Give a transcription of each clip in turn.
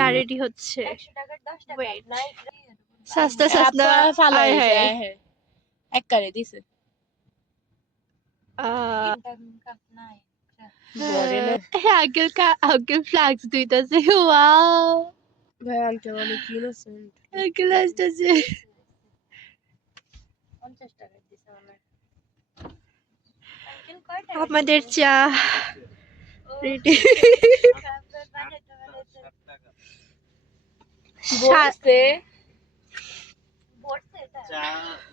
চা রেডি হচ্ছে ওয়েট সস্তা সস্তা আয় হ্যাঁ এক করে দিছে হ্যাঁ আঙ্কেল ফ্লাক্স দিতেছে ওয়াও ভাই আঙ্কেল অনেক ইনোসেন্ট আঙ্কেল আসতেছে 50 টাকা দিছে মানে আমাদের চা রেডি বসতে চা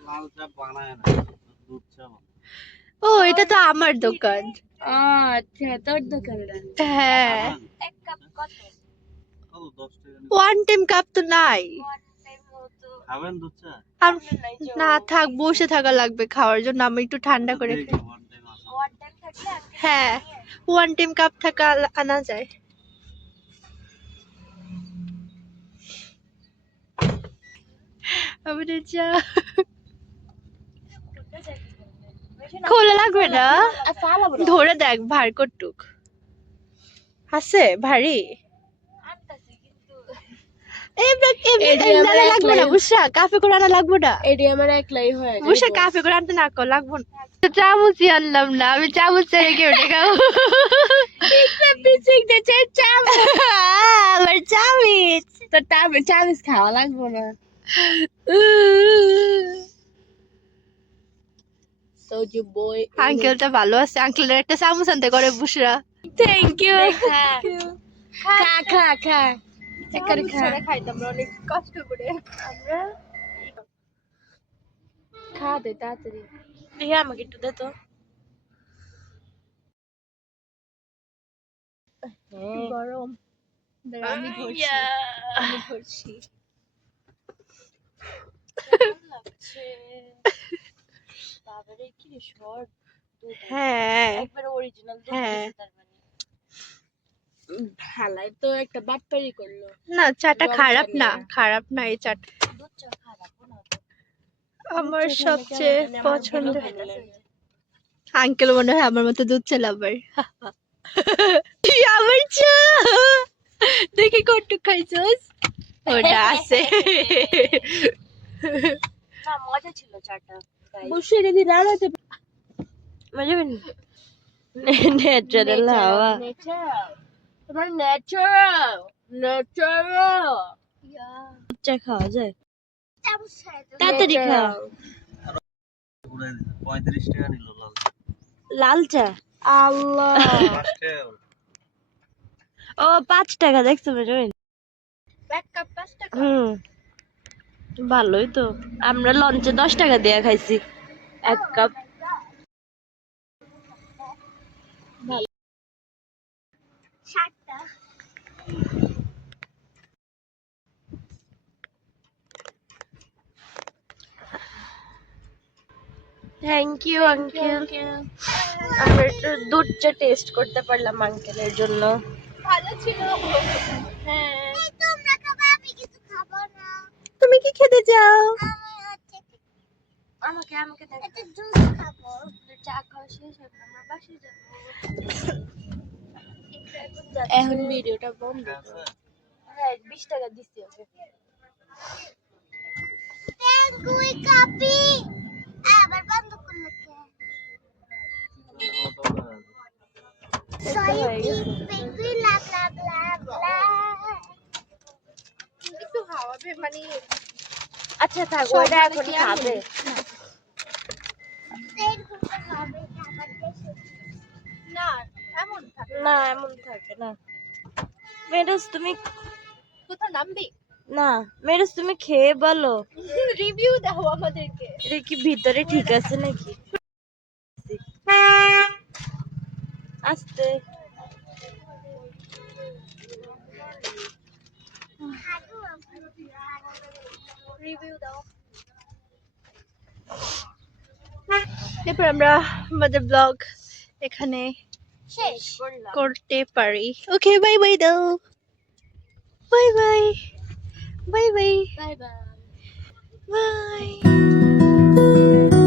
লাল চা বানায় না দুধ চা ও এটা তো আমার দোকান আচ্ছা তোর দোকানটা হ্যাঁ এক কাপ কত 10 টাকা ওয়ান টাইম কাপ তো নাই খাবেন দুধ চা না থাক বসে থাকা লাগবে খাওয়ার জন্য আমি একটু ঠান্ডা করে খাই হ্যাঁ ওয়ান টাইম কাপ থাকা আনা যায় আমাদের চা খোলা লাগবে না ধরে দেখ ভার কটুক আছে ভারী লাগবে না বুঝছা কাফে করে আনা লাগবে না এডি আমার একলাই হয় বুঝছা কাফে করে আনতে না কর লাগবে না চামচই আনলাম না আমি চামচ ছেড়ে কেউ খাবো আমার চামিচ তো চামিচ খাওয়া লাগবে না সোজু বয় আঙ্কেলটা ভালো আছে আঙ্কেলের একটা চামচ আনতে করে বুসরা থ্যাংক ইউ খা খা খা একবারে খা খাইতাম অনেক কষ্ট করে আমরা খা দে তাড়াতাড়ি দেখি আমাকে একটু দে তো গরম আমি ধরছি বাবারে কি শর্ট হ্যাঁ একবার অরিজিনাল দুধ হ্যাঁ। দিছে তার মানে ভালাই তো একটা বাটপারি করলো না চাটা রং খারাপ চা না নিয়ে। খারাপ না এই চাটা দুধ চা খারাপ না আমার সবচেয়ে পছন্দ আঙ্কেল মনে হয় আমার মতো দুধ চা লাভার আমার চা দেখি কটুক খাইছস ওটা আছে না মজা ছিল চাটা বসে যদি রাড়াতে মজা বেন ন্যাচারাল হাওয়া তোমার ন্যাচারাল চা খাওয়া যায় তাড়াতাড়ি খাও 35 টাকা নিল লাল চা আল্লাহ 5 টাকা ও 5 টাকা দেখছো বেরোয় এক কাপ 5 টাকা ভালোই তো আমরা লঞ্চে 10 টাকা দিয়ে খাইছি এক কাপ থ্যাংক ইউ আঙ্কেল আমরা একটু দুধ চা টেস্ট করতে পারলাম আঙ্কেলের জন্য ভালো ছিল হ্যাঁ তোমরা খাবে আমি কিছু খাবো না তুমি কি খেতে চাও আমাকে একটা জুস খাবো চা খাওয়া শেষ হবে আমরা বাসায় যাব এখন ভিডিওটা বন্ধ হ্যাঁ 20 টাকা দিছি ওকে পেঙ্গুই কাপি আবার বন্ধ করলে কে পেঙ্গুই লাভ লাভ লাভ একটু হাওয়াবে মানে আচ্ছা থাক ওইটা এখন খাবে না এমন থাকে না এমন থাকে না মেডাস তুমি কোথাও নামবি না মেডাস তুমি খেয়ে বলো রিভিউ দাও আমাদেরকে এটা কি ভিতরে ঠিক আছে নাকি আস্তে রিভিউ দাও এরপর আমরা আমাদের ব্লগ এখানে শেষ করলাম করতে পারি ওকে বাই বাই দাও bye bye bye bye bye bye bye